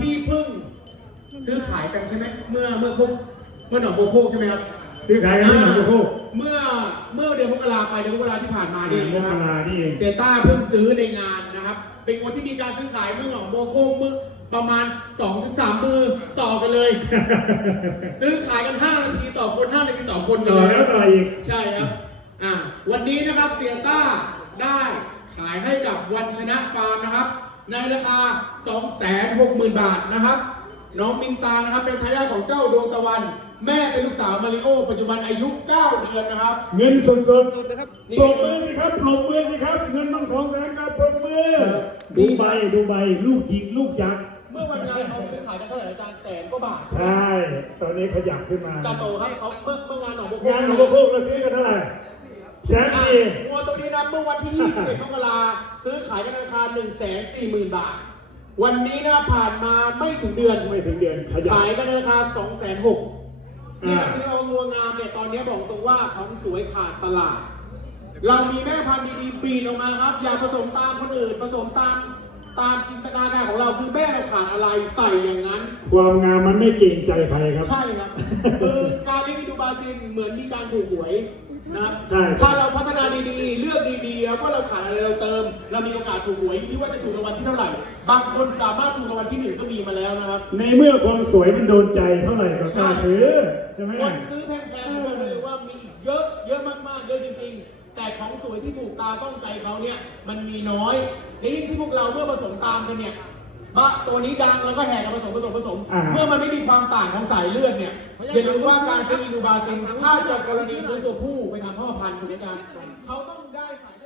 ที่เพิ่งซื้อขายกันใช่ไหมเมื่อเมื่อโคกเมื่อหนองโบวโคกใช่ไหมครับ ซื้อขายกันที่หนองบัวโคกเมื่อเมื่อเดือนมกราไปเดือนมกราที่ผ่านมานี่มนะกครับรานี่เองเซต้าเพิ่งซื้อในงานนะครับ เป็นคนที่มีการซื้อขายเมื่อหนองโบวโคกเมื่อประมาณ2-3ถึง3มือต่อกันเลย ซื้อขายกัน5นาทีต่อคน5นาทีต่อคนกันต่อเลยแล้วต่ออีกใช่ครับอ่าวันนี้นะครับเซียต้าได้ขายให้กับวันชนะฟาร์มนะครับ ในราคา 260,000 บาทนะครับ น้องมินตานะครับเป็นทายาทของเจ้าดวงตะวัน แม่เป็นลูกสาวมาริโอ ปัจจุบันอายุ 9 เดือนนะครับ เงินสดสดนะครับปรบมือสิครับปรบมือสิครับ เงินต้องสองแสนครับปรบมือครับดูใบดูใบลูกจริงลูกจักรเมื่อวันงานเขาซื้อขายกันเท่าไหร่อาจารย์แสนกว่าบาทใช่ไหมใช่ ตอนนี้ขยับขึ้นมากาโตครับเขาเมื่อเมื่องานหนองบัวโคงานหลวงพ่อโคกเราซื้อกันเท่าไหร่แสนอะสี่ วัวตัวนี้นะ เมื่อวันที่ 21 มกราซื้อขายกันราคา 140,000 บาท วันนี้นะผ่านมาไม่ถึงเดือน ไม่ถึงเดือนขยับขายกันในราคา206,000นี่นะที่เรางัวงามเนี่ยตอนนี้บอกตรงว่าของสวยขาดตลาด เรามีแม่พันธุ์ดีๆปีนออกมาครับ อย่าผสมตามคนอื่นผสมตามตามจินตนาการของเราคือแม่เราขาดอะไรใส่อย่างนั้น ความงามมันไม่เกรงใจใครครับ ใช่ครับ คือการเลี้ยงอินดูบราซิลเหมือนมีการถูกหวยนะครับ ใช่ ถ้าเราพัฒนาดีๆ เลือก ดีๆแล้วก็เราขาดอะไรเราเติม เรามีโอกาสถูกหวยอยู่ที่ว่าจะถูกรางวัลที่เท่าไหร่ บางคนสามารถถูกรางวัลที่หนึ่งก็มีมาแล้วนะครับ ในเมื่อความสวยมันโดนใจเท่าไหร่ก็กล้าซื้อใช่ไหมคนซื้อแพงๆผมบอกเลยว่ามีอีกเยอะเยอะมากๆ เยอะจริงๆ แต่ของสวยที่ถูกตาต้องใจเขาเนี่ยมันมีน้อยในยิ่งที่พวกเราเมื่อผสมตามกันเนี่ยบะตัวนี้ดังแล้วก็แห่กันผสมผสมผสมอ่าเมื่อมันไม่มีความต่างของสายเลือดเนี่ยอย่าลืมว่าการซื้ออินูบาซินถ้าจะกรณีซื้อตัวผู้ไปทำพ่อพันธุ์ถูกไหมอาจารย์เขาต้องได้สาย